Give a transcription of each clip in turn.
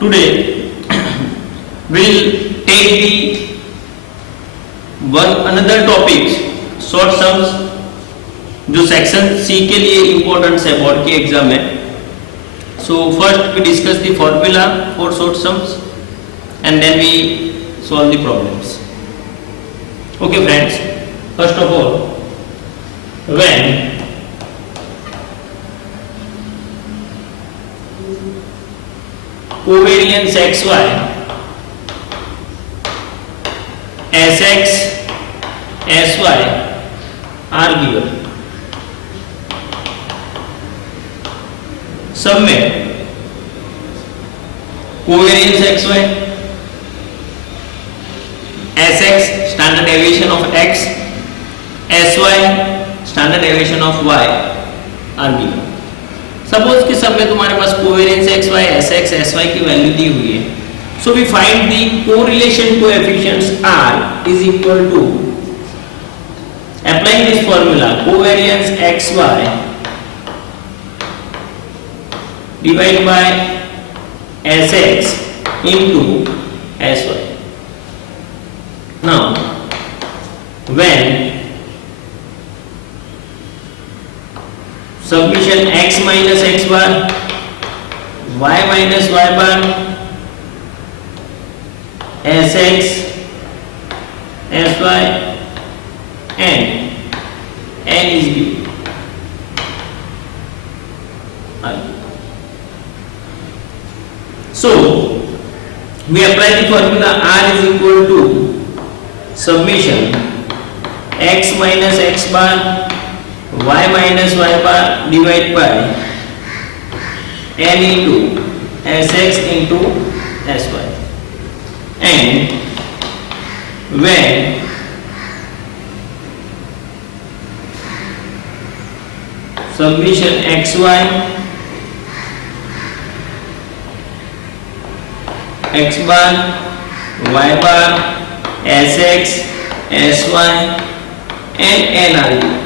Today we'll take the another topic short sums जो section C के लिए important है बोर्ड के एग्जाम में. So first we discuss the formula for short sums and then we solve the problems. Okay friends, first of all, when covariance xy sx sy are given, सब में covariance xy sx standard deviation of x sy standard deviation of y are given. Suppose कि सब में तुम्हारे पास covariance X Y S X S Y की value दी हुई है. So we find the correlation coefficients r is equal to, applying this formula, covariance X Y divide by S X into S Y. Now when submission x minus x bar, y minus y bar, sx, sy and n is given. So we apply the formula r is equal to summation x minus x bar y minus y bar divided by n into sx into sy, and when summation xy x bar y bar sx sy and n are given.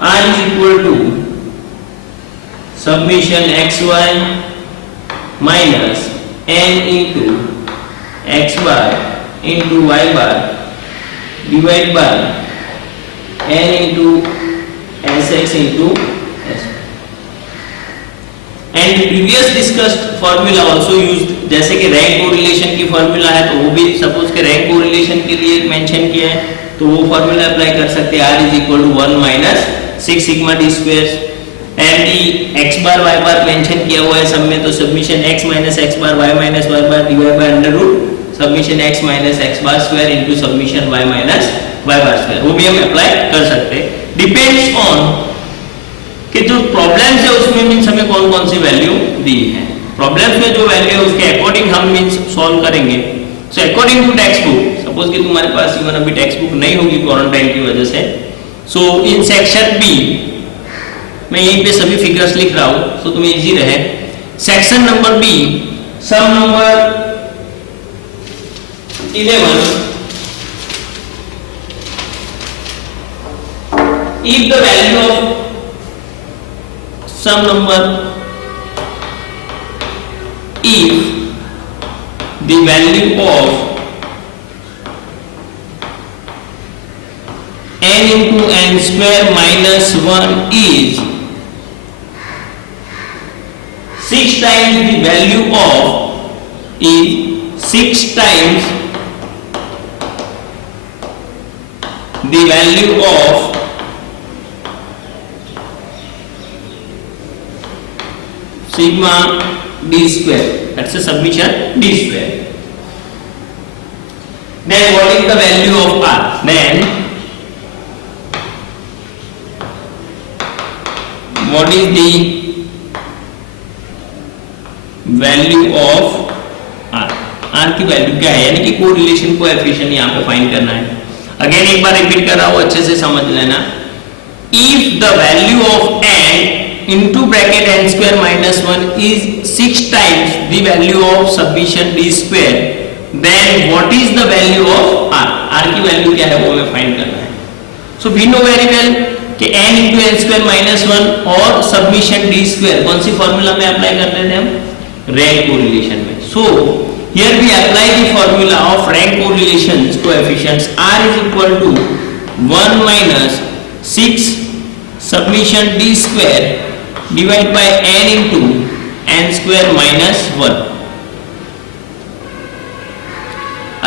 R is equal to summation xy minus n into x bar into y bar divided by n into sx into sy. And previous discussed formula also used, जैसे कि rank correlation की formula है तो वो भी suppose के rank correlation के लिए मेंशन किया है तो वो फॉर्मूला अप्लाई कर सकते हैं. R is equal to 1 minus 6 sigma d square and the x bar y bar mention किया हुआ है सब में, तो submission x minus x bar y minus y bar divided by under root submission x minus x bar square into submission y minus y bar square, वो भी हम apply कर सकते हैं. डिपेंड्स ऑन कि जो प्रॉब्लम्स है उसमें मींस हमें कौन कौन सी वैल्यू दी है. प्रॉब्लम्स में जो वैल्यू है उसके अकॉर्डिंग हम मींस सॉल्व करेंगे. So according to textbook, suppose कि तुम्हारे पास इवन अभी टेक्स्ट बुक नहीं होगी क्वारंटाइन की वजह से, सो इन सेक्शन बी मैं यहीं पे सभी फिगर्स लिख रहा हूं तो तुम्हें इजी रहे. Section number B, sum number 11, if the value of sum number, if the value of n into n square minus 1 is 6 times the value of is 6 times the value of sigma d square, that's a submission d square. Then what is the value of r? Then what is the value of r? r की value क्या है, यानी कि correlation coefficient यहाँ पे find करना है. Again एक बार रिपीट कर रहा हूँ, अच्छे से समझ लेना. If the value of n into bracket n square minus 1 is 6 times the value of summation d square, then what is the value of r? r की वैल्यू क्या है वो हमें फाइंड करना है. So we know very well कि n into n square minus one और submission D square कौन सी फॉर्मूला में अप्लाई करते थे हम? रैंक कोरिलेशन में. So here we apply the formula of rank correlation coefficients r is equal to 1 minus 6 submission D square divide by n into n square minus 1.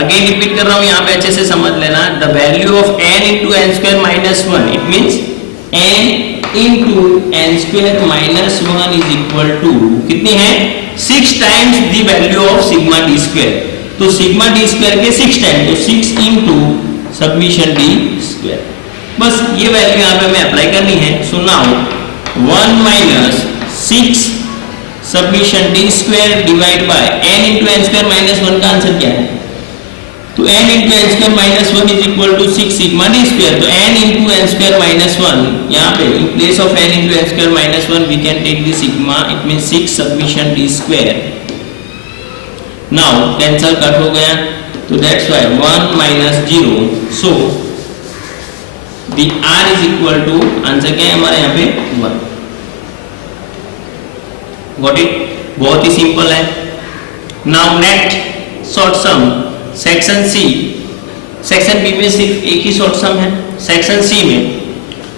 Again repeat कर रहा हूं, यहां पे अच्छे से समझ लेना. The value of n into n square minus 1, it means n into n square minus 1 is equal to कितनी है? 6 times the value of sigma D square. तो सिग्मा डी स्क्वायर के 6 टाइम, तो 6 इंटू सबमिशन डी स्क्वायर. बस ये value यहां पे हमें अप्लाई करनी है. So now 1 minus 6 submission D square divide by n into n square minus 1 का आंसर क्या है? तो n into n square minus 1 is equal to 6 sigma D square. तो n into n square minus 1, यहाँ पे in place of n into n square minus 1 we can take the sigma, it means 6 submission D square. Now cancel cut हो गया, तो that's why 1 minus 0. So the r is equal to, answer क्या है हमारे यहाँ पे? 1. Got it? बहुत ही सिंपल है. Now next short sum section C. Section B में सिर्फ एक ही शॉर्ट सम है. सेक्शन सी में,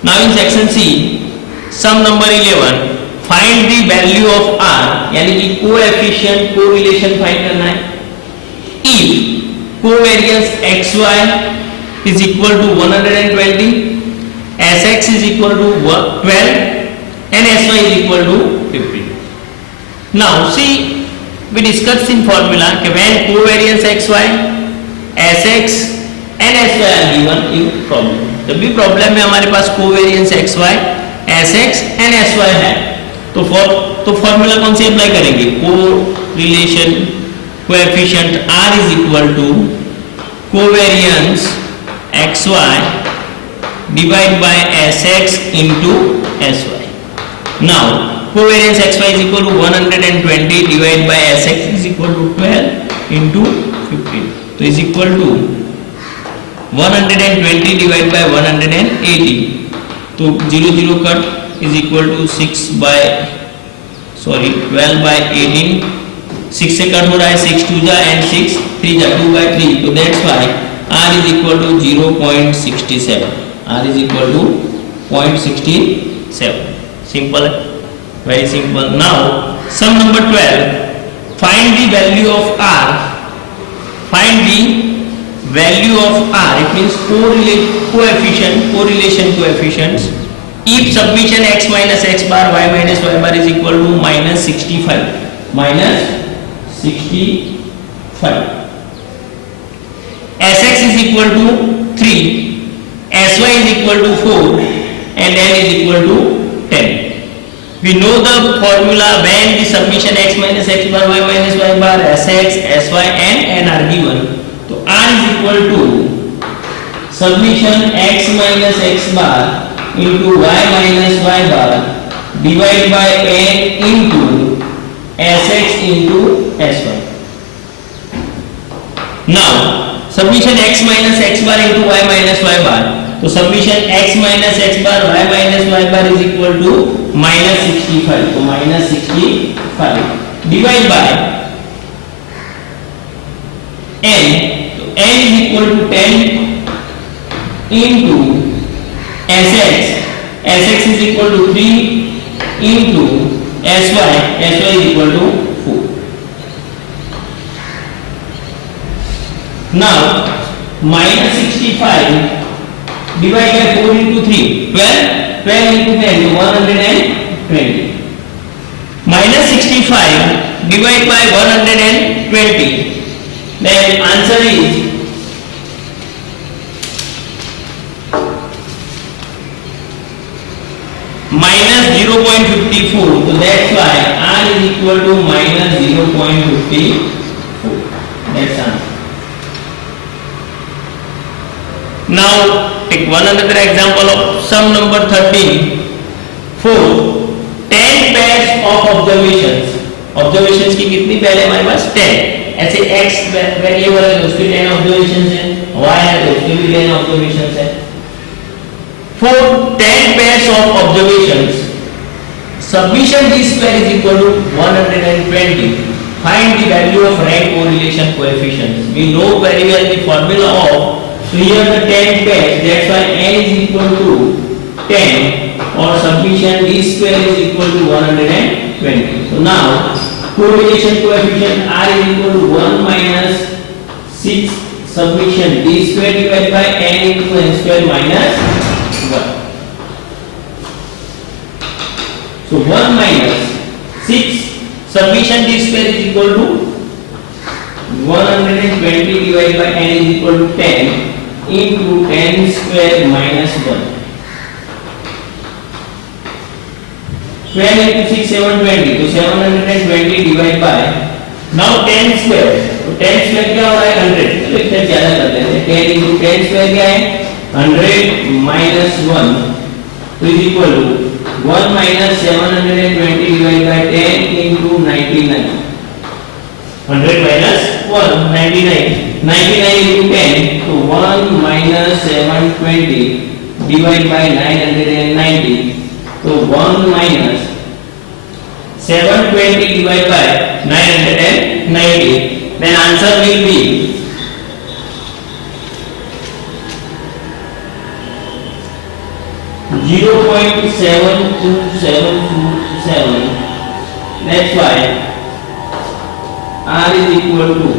now in section C sum number 11, find the value of r, यानी कि कोएफिशिएंट कोरिलेशन फाइंड करना है. If covariance xy is equal to 120, sx is equal to 12 and sy is equal to 15. नाउ सी we discussed in formula कि when covariance xy, sx and sy are given in problem. जब भी problem में हमारे पास covariance xy, sx and sy है, तो formula कौन सी अप्लाई करेंगे? Correlation coefficient r is equal to covariance xy divided by sx into sy. Now covariance xy is equal to 120 divided by sx is equal to 12 into 15. तो is equal to 120 divided by 180. तो 0 cut is equal to 12 by 18. 6 से cut हो रहा है, 6 2 जा and 6 3 जा, 2 by 3. तो that's why r is equal to 0.67. r is equal to 0.67. Simple है. Very simple. Now sum number 12, find the value of r. Find the value of r, it means correlation coefficients if submission x minus x bar y minus y bar is equal to minus 65. sx is equal to 3, sy is equal to 4 and n is equal to 10. We know the formula when the submission x minus x bar y minus y bar sx sy and n are given. तो r is equal to submission x minus x bar into y minus y bar divided by n into sx into sy. Now submission x minus x bar into y minus y bar, तो submission x minus x bar y minus y bar is equal to minus 65. तो minus 65 divide by n, तो n is equal to 10 into sx is equal to 3 into sy is equal to 4. Now minus 65 divide by 4 into 3, 12 into 10, so 120. Minus 65 divide by 120, then answer is minus 0.54. So that's why r is equal to minus 0.54. That's answer. Now take one another example of sum number 13. For 10 pairs of observations की कितनी पहले हमारे पास 10. ऐसे x variable है तो उसके 10 observations है, y है तो उसके भी 10 ऑब्जर्वेशंस है. for 10 pairs of observations, submission d square is equal to 120. Find the value of rank correlation coefficients. We know very well the formula of, so here the 10 pairs, that's why n is equal to 10 or submission d square is equal to 120. So now correlation coefficient r is equal to 1 minus 6 submission d square divided by n into n square minus 1. So 1 minus 6 submission d square is equal to 120 divided by n is equal to 10 into n square minus 1. 12 into 6 720, तो 720 divided by now 10 square, तो 10 square क्या हो रहा है 100, चलो इससे ज्यादा कर लेते हैं, 10 into 10 square क्या है 100 minus 1, तो is equal to 1 minus 720 divided by 10 into 99. 100 minus 1 99, 99 into 10, so 1 minus 720 divided by 990, so 1 minus 720 divided by 990, then answer will be 0.7277. That's why r is equal to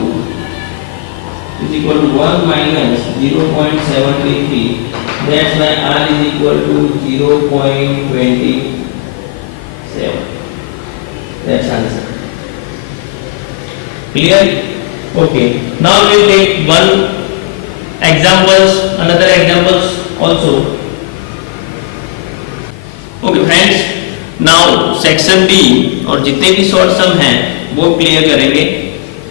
1 minus 0.73. That's why r is equal to 0.27. That's answer. Clear? Okay. Now we will take another examples also. Okay friends, now section D और जितने भी short sum हैं वो clear करेंगे.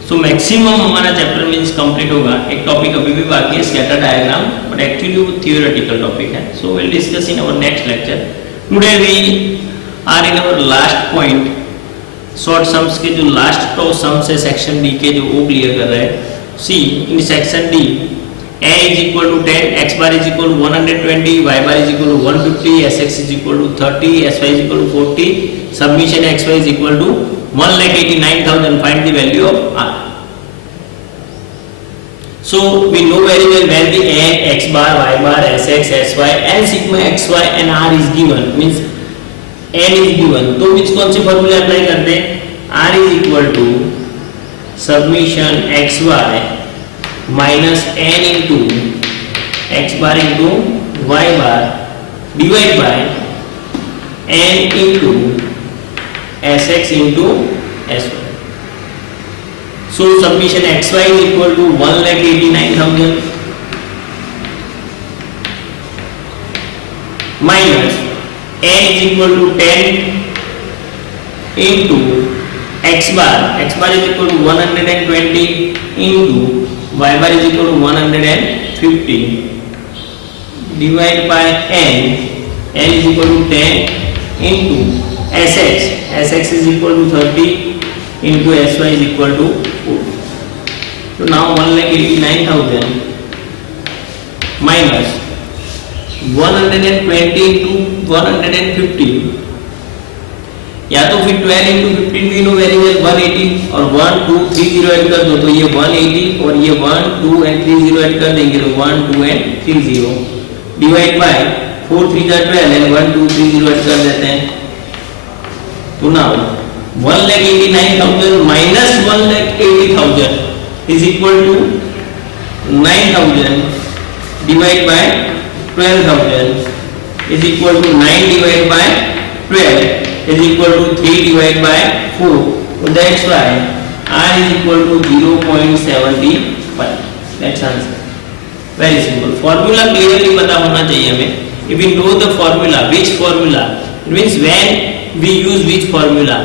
सो maximum हमारा chapter means complete होगा. एक टॉपिक अभी भी बाकी है, स्कैटर डायग्राम, बट एक्चुअली वो थियोरेटिकल टॉपिक है. So will discuss in our next lecture. Today we are in our last point. Short sums के जो लास्ट टू सम्स है सेक्शन डी के, जो वो क्लियर कर रहे हैं. सी in section D a is equal to 10, x bar is equal to 120, y bar is equal to 150, sx is equal to 30, sy is equal to 40, submission xy is equal to 1,89,000. Find the value of r. So we know very well when the a, x bar, y bar, sx, sy and sigma xy and r is given, means n is given, तो which कौन से formula apply करते हैं? r is equal to submission xy minus n into x bar into y bar divided by n into sx into sy. So submission xy is equal to 1,89,000 minus n is equal to 10 into x bar is equal to 120 into y bar is equal to 150 divided by n is equal to 10 into sx is equal to 30 into sy is equal to 4. So now 1,89,000 minus 120 into 150, या तो फिर 12 into 15 we know very well 180 और 1 2 3 0 add कर दो तो ये 180 और ये 1 2 and 3 0 ऐड कर देंगे तो 1 2 and 3 0 डिवाइड बाय 4 3 जा 12 and 1 2 3 0 ऐड कर देते हैं. तो now 1,89,000 minus 1,80,000 is equal to 9,000 divided by 12,000 is equal to 9 divided by 12 is equal to 3 divided by 4. So that's why r is equal to 0.75. That's answer. Very simple. Formula clearly पता होना चाहिए हमें. If we know the formula, which formula, it means when we use which formula.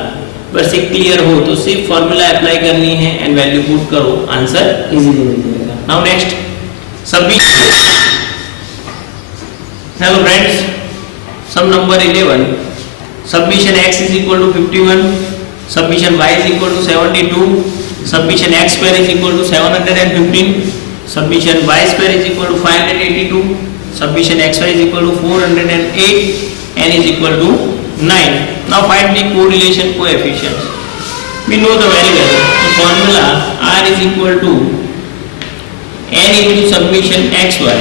बस एक clear हो तो सिर्फ formula apply करनी है एंड वैल्यू पुट करो, आंसर इजीली मिल जाएगा. Now next submit. Hello friends, sum number 11. Submission x is equal to 51, submission y is equal to 72, submission x square is equal to 715, submission y square is equal to 582, Submission xy is equal to 408, n is equal to 9. Now find the correlation coefficients. We know the very well. The formula R is equal to n into summation xy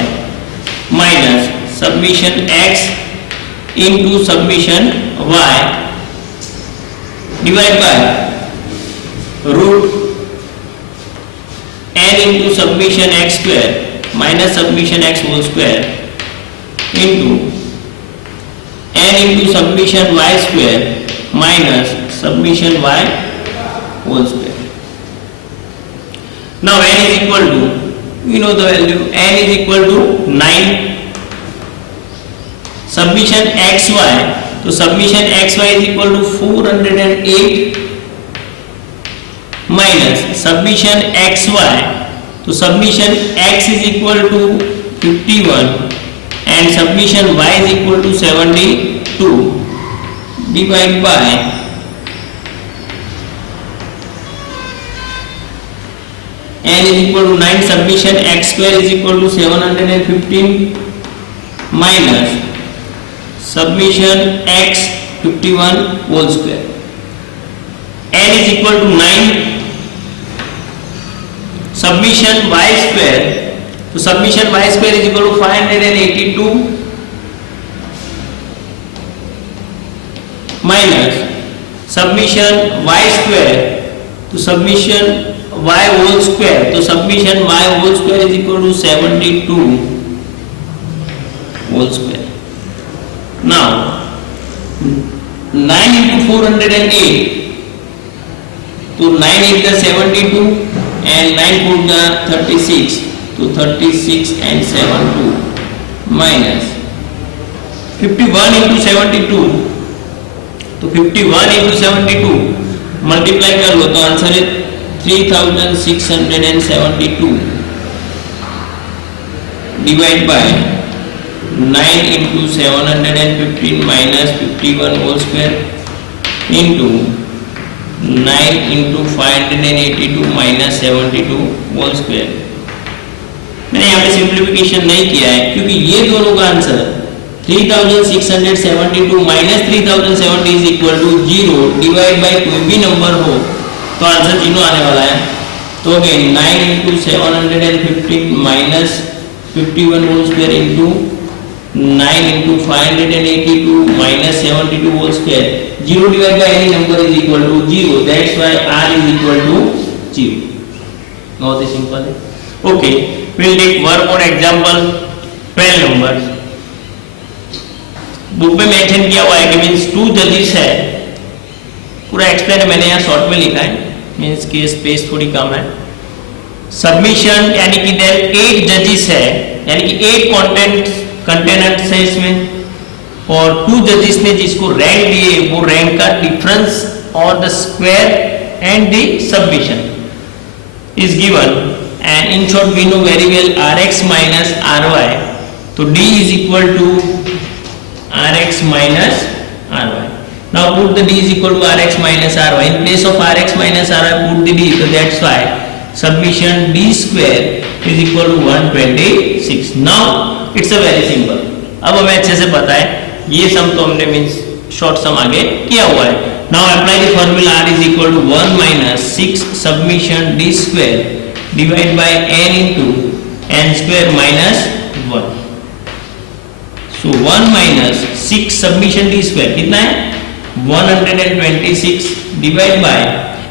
minus summation x into summation y divided by root n into summation x square minus summation x whole square into n into summation y square minus summation y whole square. Now n is equal to, we know the value, n is equal to 9. Summation xy, so summation xy is equal to 408 minus summation xy, so summation x is equal to 51 and summation y is equal to 72 divided by n is equal to 9, summation x square is equal to 715 minus summation x 51 whole square. N is equal to 9, summation y square, so summation y square is equal to 582 minus summation y square to summation y whole square, so summation y whole square is equal to 72 whole square. Now 9 into 408, so 9 is the 72 and 9 put the 36, so 36 and 72 minus 51 into 72, तो 51 into 72 multiply कर लो तो answer है 3672 divide by 9 into 715 minus 51 whole square into 9 into 582 minus 72 whole square. मैंने यहाँ पे simplification नहीं किया है क्योंकि ये दोनों का answer 3672 minus 3070 is equal to 0 divided by कोई भी नंबर हो तो आंसर जीरो आने वाला है. तो again 9 into 715 minus 51 whole square into 9 into 582 minus 72 whole square. 0 divided by any number is equal to 0. That's why R is equal to 0. Now this simple. Okay, we'll take one more example. 12 numbers. Book में mention किया हुआ है कि means 2 जजेस है. पूरा explain मैंने यहाँ शॉर्ट में लिखा है, मीन्स की स्पेस थोड़ी कम है. सबमिशन यानी कि देयर 8 जजेस है, यानी कि 8 कंटेनेंट्स है इसमें और 2 जजेस ने जिसको रैंक दिए वो रैंक का डिफरेंस और the square and the submission is given and in short we know very well Rx minus Ry. तो D is equal to Rx minus Ry. Now put the D is equal to Rx minus Ry. In place of Rx minus Ry put the D. So that's why submission D square is equal to 126. Now it's a very simple. अब हमें अच्छे से पता है ये सम तो हमने means short सम आगे किया हुआ है. Now apply the formula R is equal to 1 minus 6 submission D square divided by n into n square minus 1. So 1 minus 6 submission D square कितना है 126 divided by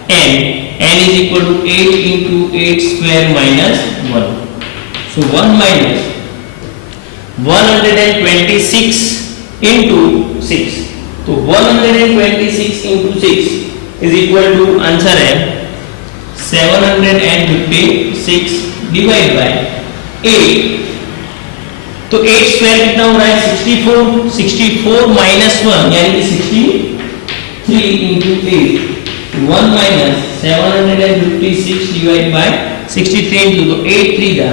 n is equal to 8 into 8 square minus 1. So 1 minus 126 into 6. तो 126 into 6 is equal to answer है 756 divided by 8. तो 8 square कितना हो रहा है 64 minus 1 यानी कि 63 into 8. 1 minus 756 divided by 63 into तो 8 3 जा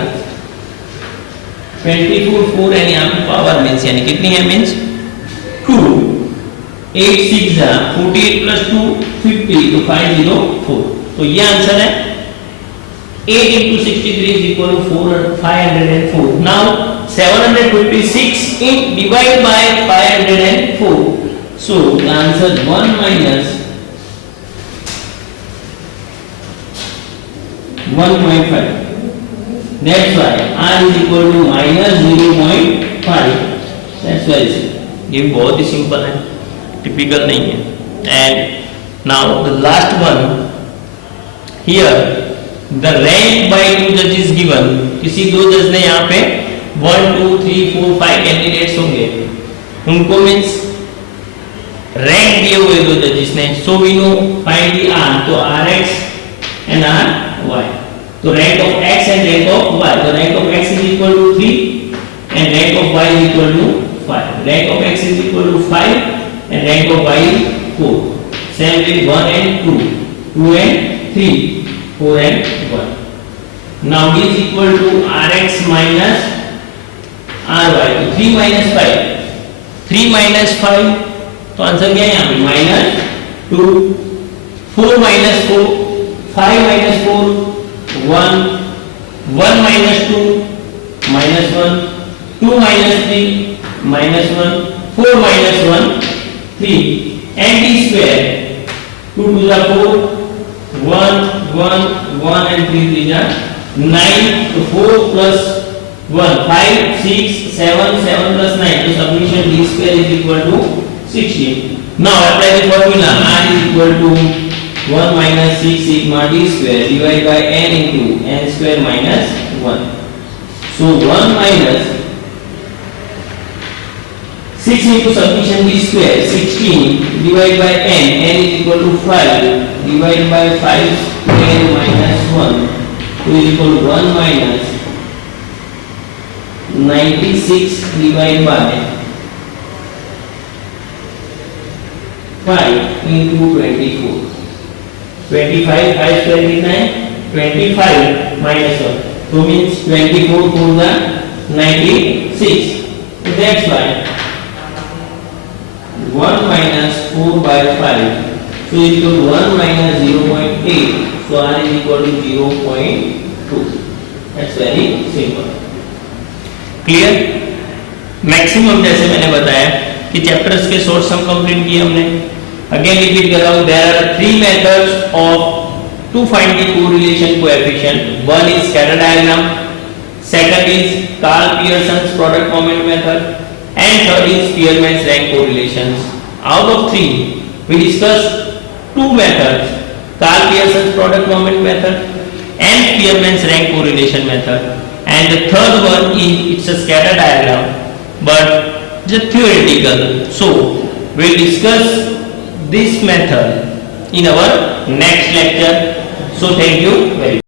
24 4 एंड यहाँ पे पावर मीन्स यानी कितनी है मीन्स 2. 8 6 जा 48 plus 2 50 तो 504. तो ये आंसर है 8 into 63 is equal to 504. Now 756 in divide by 504. So the answer 1 minus 1.5. That's why r is equal to minus 0.5. That's why ये बहुत ही सिंपल है, टिपिकल नहीं है. And now the last one here, the rank by two judges given. किसी दो जज ने यहाँ पे 1 2 3 4 5 कैंडिडेट्स होंगे, उनको मीन्स रैंक दिए हुए दो जजेस ने. So we know find the r. तो rx and ry. तो rank of x and rank of y. तो rank of x is equal to 3 and rank of y is equal to 5. Rank of x is equal to 5 and rank of y is 4. Same with 1 and 2, 2 and 3, 4 and 1. Now this is equal to rx minus ry. तो 3 minus 5. 3 minus 5. तो answer क्या है यहाँ पे? Minus 2. 4 minus 4. 5 minus 4. 1. 1 minus 2. Minus 1. 2 minus 3. Minus 1. 4 minus 1. 3. And t square. 2 to the 4. 1. 1. 1 and 3 to the 9. So 4 plus 1. 5. 6. 7. 7 plus 9. So submission d square is equal to 16. Now apply the formula. R is equal to 1 minus 6 sigma d square divided by n into n square minus 1. So 1 minus 6 into submission d square 16 divided by n is equal to 5 divided by 5 n minus 1 is equal to 1 minus 96 divided by 5 into 24. 25 5 square कितना है? 25 minus 1. So means 24 to the 96. So that's why 1 minus 4 by 5. So is equal to 1 minus 0.8. So r is equal to 0.2. That's very simple. Clear? Maximum जैसे मैंने बताया कि chapters के short sum complete किए हमने. Again repeat कर रहा हूँ. There are three methods of to find the correlation coefficient. One is scatter diagram, second is Karl-Pearson's product moment method, and third is Spearman's rank correlations. Out of three, we discussed two methods: Karl-Pearson's product moment method and Spearman's rank correlation method. And the third one is it's a scatter diagram, but it's theoretical. So we'll discuss this method in our next lecture. So thank you very much.